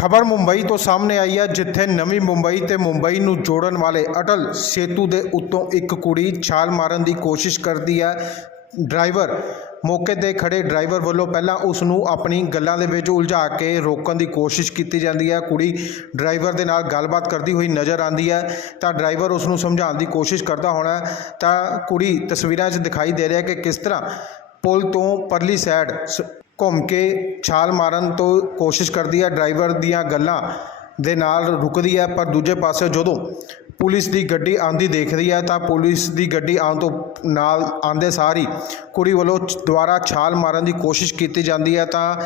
ਖਬਰ ਮੁੰਬਈ ਤੋਂ ਸਾਹਮਣੇ ਆਈ ਹੈ, ਜਿੱਥੇ ਨਵੀਂ ਮੁੰਬਈ ਤੇ ਮੁੰਬਈ ਨੂੰ ਜੋੜਨ ਵਾਲੇ ਅਟਲ ਸੇਤੂ ਦੇ ਉੱਤੋਂ ਇੱਕ ਕੁੜੀ ਛਾਲ ਮਾਰਨ ਦੀ ਕੋਸ਼ਿਸ਼ ਕਰਦੀ ਹੈ। ਡਰਾਈਵਰ ਮੌਕੇ ਤੇ ਖੜੇ ਡਰਾਈਵਰ ਵੱਲੋਂ ਪਹਿਲਾਂ ਉਸ ਨੂੰ ਆਪਣੀ ਗੱਲਾਂ ਦੇ ਵਿੱਚ ਉਲਝਾ ਕੇ ਰੋਕਣ ਦੀ ਕੋਸ਼ਿਸ਼ ਕੀਤੀ ਜਾਂਦੀ ਹੈ। ਕੁੜੀ ਡਰਾਈਵਰ ਦੇ ਨਾਲ ਗੱਲਬਾਤ ਕਰਦੀ ਹੋਈ ਨਜ਼ਰ ਆਉਂਦੀ ਹੈ, ਤਾਂ ਡਰਾਈਵਰ ਉਸ ਨੂੰ ਸਮਝਾਉਣ ਦੀ ਕੋਸ਼ਿਸ਼ ਕਰਦਾ ਹੋਣਾ ਤਾਂ ਕੁੜੀ ਤਸਵੀਰਾਂ 'ਚ ਦਿਖਾਈ ਦੇ ਰਿਹਾ ਕਿ ਕਿਸ ਤਰ੍ਹਾਂ ਪੁਲ ਤੋਂ ਪਰਲੀ ਸਾਈਡ ਸ- ਘੁੰਮ ਕੇ ਛਾਲ ਮਾਰਨ ਤੋਂ ਕੋਸ਼ਿਸ਼ ਕਰਦੀ ਹੈ ਡਰਾਈਵਰ ਦੀਆਂ ਗੱਲਾਂ ਦੇ ਨਾਲ ਰੁਕਦੀ ਹੈ ਪਰ ਦੂਜੇ ਪਾਸੇ ਜਦੋਂ ਪੁਲਿਸ ਦੀ ਗੱਡੀ ਆਂਦੀ ਦੇਖਦੀ ਹੈ ਤਾਂ ਪੁਲਿਸ ਦੀ ਗੱਡੀ ਆਉਣ ਤੋਂ ਨਾਲ ਆਂਦੇ ਸਾਰ ਹੀ ਕੁੜੀ ਵੱਲੋਂ ਦੁਆਰਾ ਛਾਲ ਮਾਰਨ ਦੀ ਕੋਸ਼ਿਸ਼ ਕੀਤੀ ਜਾਂਦੀ ਹੈ ਤਾਂ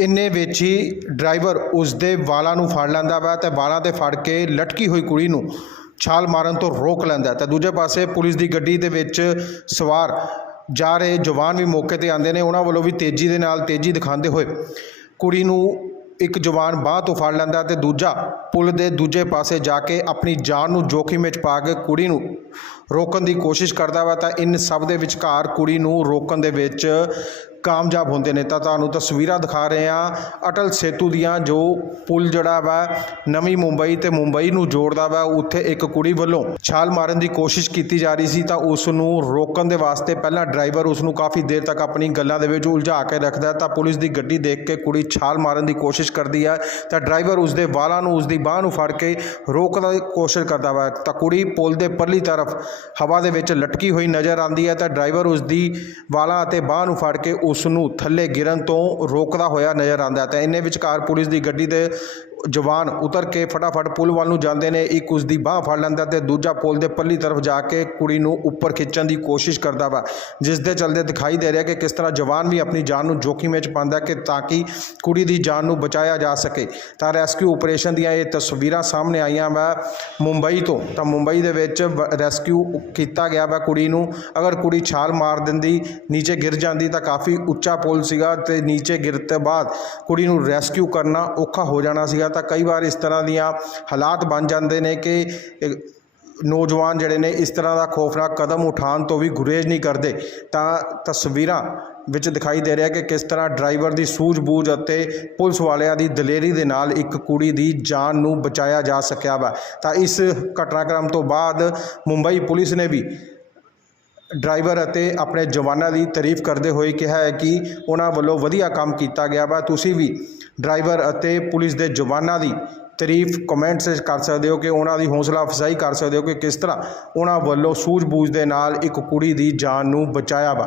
ਇੰਨੇ ਵਿੱਚ ਹੀ ਡਰਾਈਵਰ ਉਸ ਦੇ ਵਾਲਾਂ ਨੂੰ ਫੜ ਲੈਂਦਾ ਵਾ ਤੇ ਵਾਲਾਂ ਤੇ ਫੜ ਕੇ ਲਟਕੀ ਹੋਈ ਕੁੜੀ ਨੂੰ ਛਾਲ ਮਾਰਨ ਤੋਂ ਰੋਕ ਲੈਂਦਾ ਹੈ। ਤਾਂ ਦੂਜੇ ਪਾਸੇ ਪੁਲਿਸ ਦੀ ਗੱਡੀ ਦੇ ਵਿੱਚ ਸਵਾਰ ਜਾ ਰਹੇ ਜਵਾਨ ਵੀ ਮੌਕੇ ਤੇ ਆਉਂਦੇ ਨੇ, ਉਹਨਾਂ ਵੱਲੋਂ ਵੀ ਤੇਜ਼ੀ ਦੇ ਨਾਲ ਤੇਜ਼ੀ ਦਿਖਾਉਂਦੇ ਹੋਏ ਕੁੜੀ ਨੂੰ ਇੱਕ ਜਵਾਨ ਬਾਹ ਤੋਂ ਫੜ ਲੈਂਦਾ ਤੇ ਦੂਜਾ ਪੁਲ ਦੇ ਦੂਜੇ ਪਾਸੇ ਜਾ ਕੇ ਆਪਣੀ ਜਾਨ ਨੂੰ ਜੋਖਿਮ ਵਿੱਚ ਪਾ ਕੇ ਕੁੜੀ ਨੂੰ ਰੋਕਣ ਦੀ ਕੋਸ਼ਿਸ਼ ਕਰਦਾ ਵਾ, ਤਾਂ ਇਨ ਸਭ ਦੇ ਵਿਚਕਾਰ ਕੁੜੀ ਨੂੰ ਰੋਕਣ ਦੇ ਵਿੱਚ ਕਾਮਯਾਬ ਹੁੰਦੇ ਨੇ। ਤਾਂ ਤੁਹਾਨੂੰ ਤਸਵੀਰਾਂ ਦਿਖਾ ਰਹੇ ਹਾਂ ਅਟਲ ਸੇਤੂ ਦੀਆਂ, ਜੋ ਪੁਲ ਜਿਹੜਾ ਵਾ, ਨਵੀਂ ਮੁੰਬਈ ਤੇ ਮੁੰਬਈ ਨੂੰ ਜੋੜਦਾ ਵਾ, ਉੱਥੇ ਇੱਕ ਕੁੜੀ ਵੱਲੋਂ ਛਾਲ ਮਾਰਨ ਦੀ ਕੋਸ਼ਿਸ਼ ਕੀਤੀ ਜਾ ਰਹੀ ਸੀ। ਤਾਂ ਉਸ ਨੂੰ ਰੋਕਣ ਦੇ ਵਾਸਤੇ ਪਹਿਲਾਂ ਡਰਾਈਵਰ ਉਸ ਨੂੰ ਕਾਫੀ ਦੇਰ ਤੱਕ ਆਪਣੀ ਗੱਲਾਂ ਦੇ ਵਿੱਚ ਉਲਝਾ ਕੇ ਰੱਖਦਾ ਤਾਂ ਪੁਲਿਸ ਦੀ ਗੱਡੀ ਦੇਖ ਕੇ ਕੁੜੀ ਛਾਲ ਮਾਰਨ ਦੀ ਕੋਸ਼ਿਸ਼ ਕਰਦੀ ਹੈ। ਤਾਂ ਡਰਾਈਵਰ ਉਸ ਦੇ ਵਾਲਾਂ ਨੂੰ ਉਸ ਦੀ ਬਾਹ ਨੂੰ ਫੜ ਕੇ ਰੋਕਣ ਦੀ ਕੋਸ਼ਿਸ਼ ਕਰਦਾ ਵਾ। ਤਾਂ ਕੁੜੀ ਪੁਲ ਦੇ ਪਰਲੀ ਤਰਫ ਹਵਾ ਦੇ ਵਿੱਚ ਲਟਕੀ ਹੋਈ ਨਜ਼ਰ ਆਉਂਦੀ ਹੈ। ਤਾਂ ਡਰਾਈਵਰ ਉਸ ਦੀ ਵਾਲਾਂ ਅਤੇ ਬਾਹ ਨੂੰ ਫੜ ਕੇ ਉਸ ਨੂੰ ਥੱਲੇ ਗਿਰਨ ਤੋਂ ਰੋਕਦਾ ਹੋਇਆ ਨਜ਼ਰ ਆਉਂਦਾ ਹੈ। ਤਾਂ ਇੰਨੇ ਵਿਚਕਾਰ ਪੁਲਿਸ ਦੀ ਗੱਡੀ ਦੇ ਜਵਾਨ ਉਤਰ ਕੇ ਫਟਾਫਟ ਪੁਲ ਵੱਲ ਨੂੰ ਜਾਂਦੇ ਨੇ। ਇੱਕ ਉਸ ਦੀ ਬਾਹ ਫੜ ਲੈਂਦਾ ਤੇ ਦੂਜਾ ਪੁਲ ਦੇ ਪੱਲੀ ਤਰਫ ਜਾ ਕੇ ਕੁੜੀ ਨੂੰ ਉੱਪਰ ਖਿੱਚਣ ਦੀ ਕੋਸ਼ਿਸ਼ ਕਰਦਾ ਵਾ। ਜਿਸ ਦੇ ਚਲਦੇ ਦਿਖਾਈ ਦੇ ਰਿਹਾ ਕਿ ਕਿਸ ਤਰ੍ਹਾਂ ਜਵਾਨ ਵੀ ਆਪਣੀ ਜਾਨ ਨੂੰ ਜੋਖਿਮ ਵਿੱਚ ਪਾਉਂਦਾ ਕਿ ਤਾਂ ਕਿ ਕੁੜੀ ਦੀ ਜਾਨ ਨੂੰ ਬਚਾਇਆ ਜਾ ਸਕੇ। ਤਾਂ ਰੈਸਕਿਊ ਆਪਰੇਸ਼ਨ ਦੀਆਂ ਇਹ ਤਸਵੀਰਾਂ ਸਾਹਮਣੇ ਆਈਆਂ ਵਾ ਮੁੰਬਈ ਤੋਂ। ਤਾਂ ਮੁੰਬਈ ਦੇ ਵਿੱਚ ਵ- ਰੈਸਕਿਊ ਕੀਤਾ ਗਿਆ ਵਾ ਕੁੜੀ ਨੂੰ। ਅਗਰ ਕੁੜੀ ਛਾਲ ਮਾਰ ਦਿੰਦੀ, ਨੀਚੇ ਗਿਰ ਜਾਂਦੀ ਤਾਂ ਕਾਫੀ ਉੱਚਾ ਪੁਲ ਸੀਗਾ ਤੇ ਨੀਚੇ ਗਿਰਨ ਤੋਂ ਬਾਅਦ ਕੁੜੀ ਨੂੰ ਰੈਸਕਿਊ ਕਰਨਾ ਔਖਾ ਹੋ ਜਾਣਾ ਸੀਗਾ। ਤਾਂ ਕਈ ਵਾਰ ਇਸ ਤਰ੍ਹਾਂ ਦੀਆਂ ਹਾਲਾਤ ਬਣ ਜਾਂਦੇ ਨੇ ਕਿ ਨੌਜਵਾਨ ਜਿਹੜੇ ਨੇ ਇਸ ਤਰ੍ਹਾਂ ਦਾ ਖੌਫਨਾਕ ਕਦਮ ਉਠਾਉਣ ਤੋਂ ਵੀ ਗੁਰੇਜ਼ ਨਹੀਂ ਕਰਦੇ। ਤਾਂ ਤਸਵੀਰਾਂ ਵਿੱਚ ਦਿਖਾਈ ਦੇ ਰਿਹਾ ਕਿ ਕਿਸ ਤਰ੍ਹਾਂ ਡਰਾਈਵਰ ਦੀ ਸੂਝ-ਬੂਝ ਅਤੇ ਪੁਲਿਸ ਵਾਲਿਆਂ ਦੀ ਦਲੇਰੀ ਦੇ ਨਾਲ ਇੱਕ ਕੁੜੀ ਦੀ ਜਾਨ ਨੂੰ ਬਚਾਇਆ ਜਾ ਸਕਿਆ ਵਾ। ਤਾਂ ਇਸ ਘਟਨਾਕ੍ਰਮ ਤੋਂ ਬਾਅਦ ਮੁੰਬਈ ਪੁਲਿਸ ਨੇ ਵੀ ਡਰਾਈਵਰ ਅਤੇ ਆਪਣੇ ਜਵਾਨਾਂ ਦੀ ਤਾਰੀਫ ਕਰਦੇ ਹੋਏ ਕਿਹਾ ਹੈ ਕਿ ਉਹਨਾਂ ਵੱਲੋਂ ਵਧੀਆ ਕੰਮ ਕੀਤਾ ਗਿਆ ਵਾ। ਤੁਸੀਂ ਵੀ ਡਰਾਈਵਰ ਅਤੇ ਪੁਲਿਸ ਦੇ ਜਵਾਨਾਂ ਦੀ ਤਾਰੀਫ ਕਮੈਂਟਸ ਕਰ ਸਕਦੇ ਹੋ ਕਿ ਉਹਨਾਂ ਦੀ ਹੌਸਲਾ ਅਫਜ਼ਾਈ ਕਰ ਸਕਦੇ ਹੋ ਕਿ ਕਿਸ ਤਰ੍ਹਾਂ ਉਹਨਾਂ ਵੱਲੋਂ ਸੂਝ-ਬੂਝ ਦੇ ਨਾਲ ਇੱਕ ਕੁੜੀ ਦੀ ਜਾਨ ਨੂੰ ਬਚਾਇਆ ਵਾ।